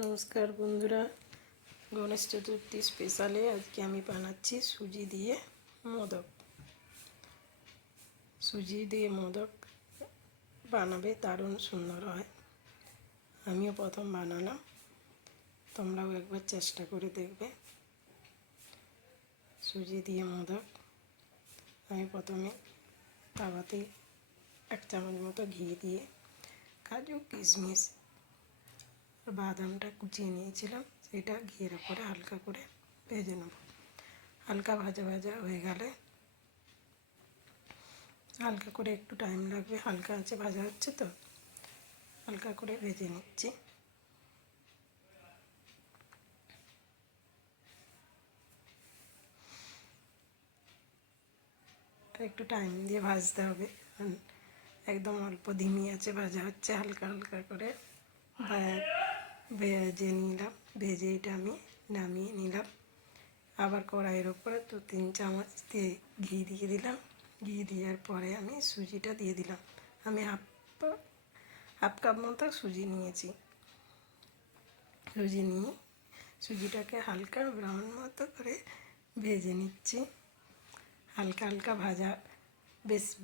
নমস্কার বন্ধুরা, গণেশ চতুর্থী স্পেশালে আজকে আমি বানাচ্ছি সুজি দিয়ে মোদক। সুজি দিয়ে মোদক বানাবে, দারুণ সুন্দর হয়। আমিও প্রথম বানালাম, তোমরাও একবার চেষ্টা করে দেখবে। সুজি দিয়ে মোদক আমি প্রথমে তাওয়াতে 1 চামচ মতো ঘি দিয়ে কাজু কিশমিশ বাদামটা কুচিয়ে নিয়েছিলাম, সেটা ঘিয়ের উপরে হালকা করে ভেজে নেব। হালকা ভাজা ভাজা হয়ে গেলে, হালকা করে একটু টাইম লাগবে, হালকা আঁচে ভাজা হচ্ছে তো, হালকা করে ভেজে নিচ্ছি। একটু টাইম দিয়ে ভাজতে হবে, একদম অল্প ধিমি আঁচে ভাজা হচ্ছে, হালকা হালকা করে ভেজে নিলাম। ভেজে এটা আমি নামিয়ে নিলাম। আবার কড়াইয়ের ওপরে 2-3 চামচ দিয়ে ঘি দিয়ে দিলাম। ঘি দেওয়ার পরে আমি সুজিটা দিয়ে দিলাম। আমি হাফ কাপ মতো সুজি নিয়েছি। সুজি নিয়ে সুজিটাকে হালকা ব্রাউন মতো করে ভেজে নিচ্ছি। হালকা হালকা ভাজা,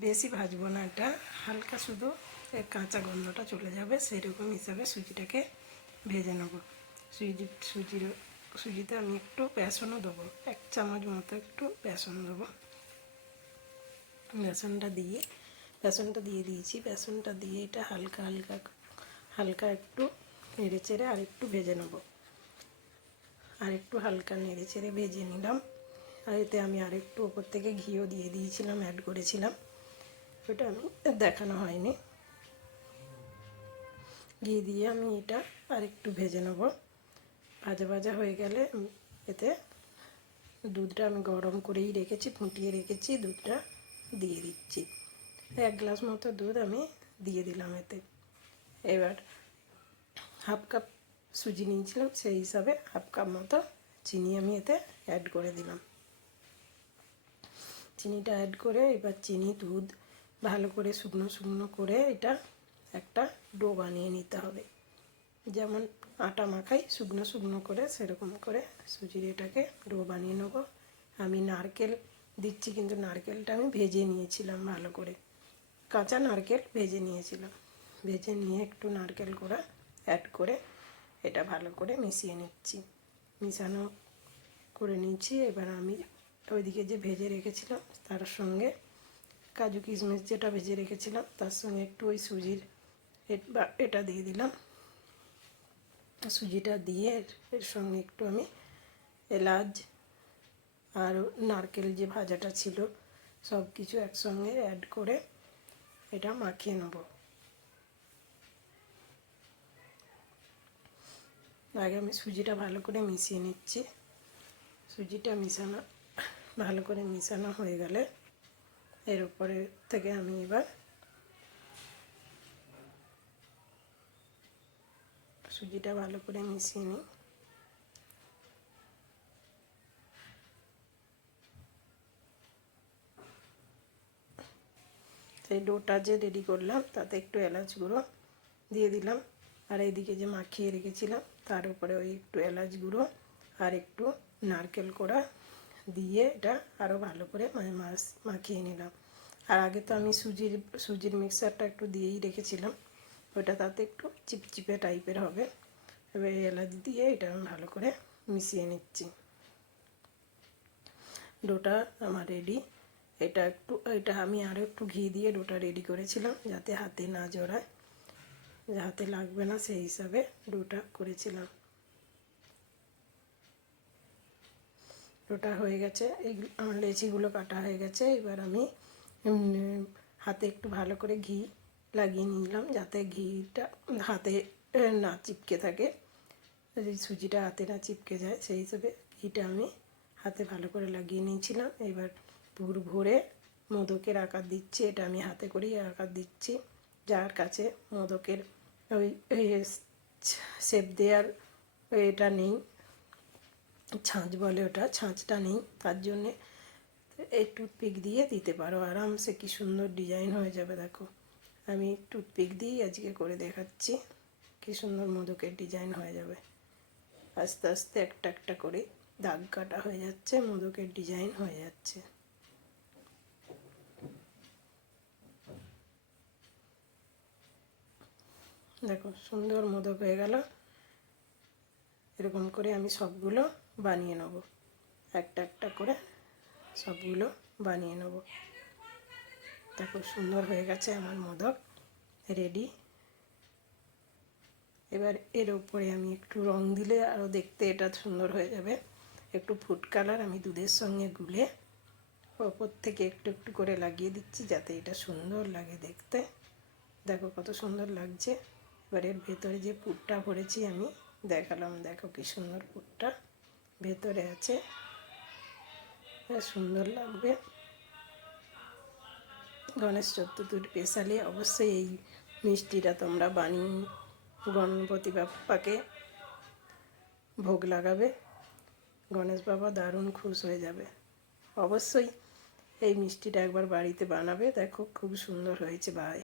বেশি ভাজবো না, এটা হালকা শুধু কাঁচা গন্ধটা চলে যাবে, সেরকম হিসাবে সুজিটাকে ভেজে নেব। সুজিতে আমি একটু বেসনও দেবো, 1 চামচ মতো একটু বেসন দেবো। বেসনটা দিয়ে দিয়েছি। বেসনটা দিয়ে এটা হালকা একটু নেড়ে চেড়ে আর একটু ভেজে নেব। আর একটু হালকা নেড়ে চেড়ে ভেজে নিলাম। আর এতে আমি আর একটু ওপর থেকে ঘিও দিয়ে দিয়েছিলাম, অ্যাড করেছিলাম, ওটা আমি দেখানো হয়নি। ঘি দিয়ে আমি এটা আর একটু ভেজে নেব। ভাজা ভাজা হয়ে গেলে এতে দুধটা আমি গরম করেই রেখেছি, ফুটিয়ে রেখেছি, দুধটা দিয়ে দিচ্ছি। 1 গ্লাস মতো দুধ আমি দিয়ে দিলাম এতে। এবার হাফ কাপ সুজি নিয়েছিলাম, সেই হিসাবে হাফ কাপ মতো চিনি আমি এতে অ্যাড করে দিলাম। চিনিটা অ্যাড করে এবার চিনি দুধ ভালো করে শুকনো করে এটা একটা ডো বানিয়ে নিতে হবে। যেমন আটা মাখাই শুকনো করে, সেরকম করে সুজির এটাকে ডো বানিয়ে নেব। আমি নারকেল দিচ্ছি, কিন্তু নারকেলটা আমি ভেজে নিয়েছিলাম ভালো করে, কাঁচা নারকেল ভেজে নিয়েছিলাম। ভেজে নিয়ে একটু নারকেল গুঁড়া অ্যাড করে এটা ভালো করে মিশিয়ে নিচ্ছি। মিশানো করে নিচ্ছি। এবার আমি ওইদিকে যে ভেজে রেখেছিলাম তার সঙ্গে কাজু কিশমিশ যেটা ভেজে রেখেছিলাম তার সঙ্গে একটু ওই সুজির এটা দিয়ে দিলাম। সুজিটা দিয়ে এর সঙ্গে একটু আমি এলাচ আর নারকেল যে ভাজাটা ছিল সব কিছু একসঙ্গে অ্যাড করে এটা মাখিয়ে নেব। আগে আমি সুজিটা ভালো করে মিশিয়ে নিচ্ছি। সুজিটা ভালো করে মিশানো হয়ে গেলে এর উপরে থেকে আমি এবার সুজিটা ভালো করে মিশিয়ে নিই। সেই ডোটা যে রেডি করলাম তাতে একটু এলাচ গুঁড়ো দিয়ে দিলাম। আর এইদিকে যে মাখিয়ে রেখেছিলাম তার উপরে ওই একটু এলাচ গুঁড়ো আর একটু নারকেল কোড়া দিয়ে এটা আরও ভালো করে মাখিয়ে নিলাম। আর আগে তো আমি সুজির মিক্সারটা একটু দিয়েই রেখেছিলাম, ওটা তাতে একটু চিপচিপে টাইপের হবে। এবার এলাচ দিয়ে এটা আমি ভালো করে মিশিয়ে নিচ্ছি। ডোটা আমার রেডি। এটা আমি আরও একটু ঘি দিয়ে ডোটা রেডি করেছিলাম, যাতে হাতে না জড়ায়, হাতে লাগবে না, সেই হিসাবে ডোটা করেছিলাম। ডোটা হয়ে গেছে, আমার লেচিগুলো কাটা হয়ে গেছে। এবার আমি হাতে একটু ভালো করে ঘি লাগিয়ে নিলাম, যাতে ঘিটা হাতে না চিপকে থাকে, সুজিটা হাতে না চিপকে যায়, সেই হিসেবে ঘিটা আমি হাতে ভালো করে লাগিয়ে নিয়েছিলাম। এবার পুর ভরে মোদকের আকার দিচ্ছি। এটা আমি হাতে করেই আকার দিচ্ছি। যার কাছে মোদকের ওই শেপ দেওয়ার এটা নেই, ছাঁচ বলে ওটা, ছাঁচটা নেই, তার জন্যে এই টুথপিক দিয়ে দিতে পারো, আরামসে কি সুন্দর ডিজাইন হয়ে যাবে। দেখো, আমি টুথপিক দিয়েই আজকে করে দেখাচ্ছি, কি সুন্দর মোদকের ডিজাইন হয়ে যাবে। আস্তে আস্তে একটা একটা করে দাগ কাটা হয়ে যাচ্ছে, মোদকের ডিজাইন হয়ে যাচ্ছে। দেখো সুন্দর মোদক হয়ে গেল। এরকম করে আমি সবগুলো বানিয়ে নেব, একটা একটা করে সবগুলো বানিয়ে নেব। দেখো সুন্দর হয়ে গেছে আমার মোদক রেডি। এবার এর উপরে আমি একটু রং দিলে আরও দেখতে এটা সুন্দর হয়ে যাবে। একটু ফুড কালার আমি দুধের সঙ্গে গুলে ওপর থেকে একটু একটু করে লাগিয়ে দিচ্ছি যাতে এটা সুন্দর লাগে দেখতে। দেখো কত সুন্দর লাগছে। এবার এর ভেতরে যে পুরটা ভরেছি আমি দেখালাম, দেখো কি সুন্দর পুরটা ভেতরে আছে, সুন্দর লাগবে। গণেশ চতুর্থীর স্পেশালি অবশ্যই এই মিষ্টিটা তোমরা বানিয়ে গণপতি বাপ্পাকে ভোগ লাগাবে। গণেশ বাবা দারুণ খুশ হয়ে যাবে। অবশ্যই এই মিষ্টিটা একবার বাড়িতে বানাবে, দেখো খুব সুন্দর হয়েছে। বাই।